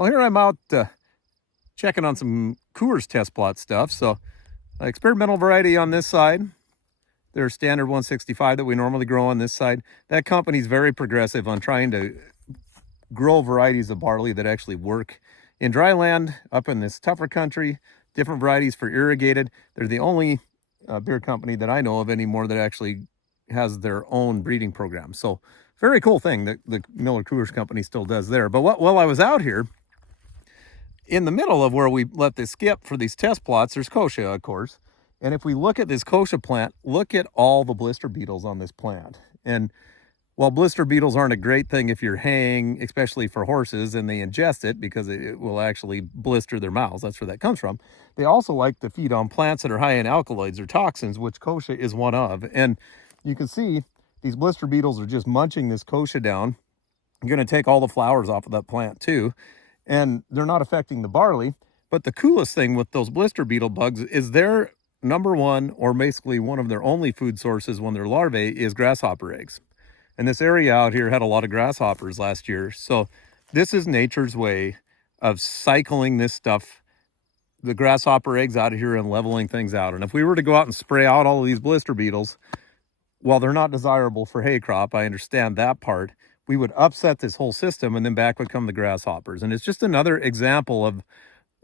Well, here I'm out checking on some Coors test plot stuff. So experimental variety on this side. Their standard 165 that we normally grow on this side. That company's very progressive on trying to grow varieties of barley that actually work in dry land up in this tougher country, different varieties for irrigated. They're the only beer company that I know of anymore that actually has their own breeding program. So very cool thing that the Miller Coors company still does there. But while I was out here, in the middle of where we let this skip for these test plots, there's kochia, of course. And if we look at this kochia plant, look at all the blister beetles on this plant. And while blister beetles aren't a great thing if you're haying, especially for horses, and they ingest it because it will actually blister their mouths, that's where that comes from, they also like to feed on plants that are high in alkaloids or toxins, which kochia is one of. And you can see these blister beetles are just munching this kochia down. You're going to take all the flowers off of that plant too. And they're not affecting the barley. But the coolest thing with those blister beetle bugs is their number one, or basically one of their only food sources when they're larvae, is grasshopper eggs. And this area out here had a lot of grasshoppers last year. So this is nature's way of cycling this stuff, the grasshopper eggs, out of here and leveling things out. And if we were to go out and spray out all of these blister beetles, while they're not desirable for hay crop, I understand that part, we would upset this whole system, and then back would come the grasshoppers. And it's just another example of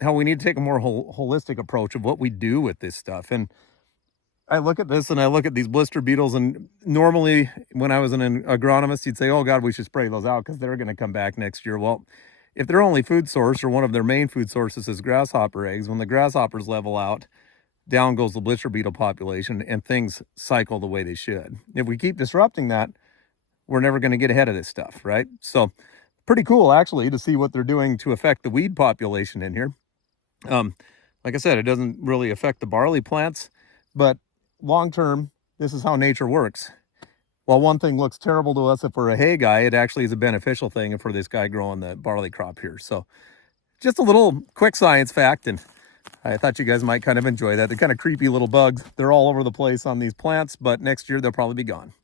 how we need to take a more holistic approach of what we do with this stuff. And I look at this and I look at these blister beetles, and normally when I was an agronomist, you'd say, oh God, we should spray those out because they're going to come back next year. Well, if their only food source, or one of their main food sources, is grasshopper eggs, when the grasshoppers level out, down goes the blister beetle population, and things cycle the way they should. If we keep disrupting that, we're never going to get ahead of this stuff, right? So pretty cool, actually, to see what they're doing to affect the weed population in here. Like I said, it doesn't really affect the barley plants, but long term, this is how nature works. While one thing looks terrible to us if we're a hay guy, it actually is a beneficial thing for this guy growing the barley crop here. So just a little quick science fact, and I thought you guys might kind of enjoy that. They're kind of creepy little bugs. They're all over the place on these plants, but next year they'll probably be gone.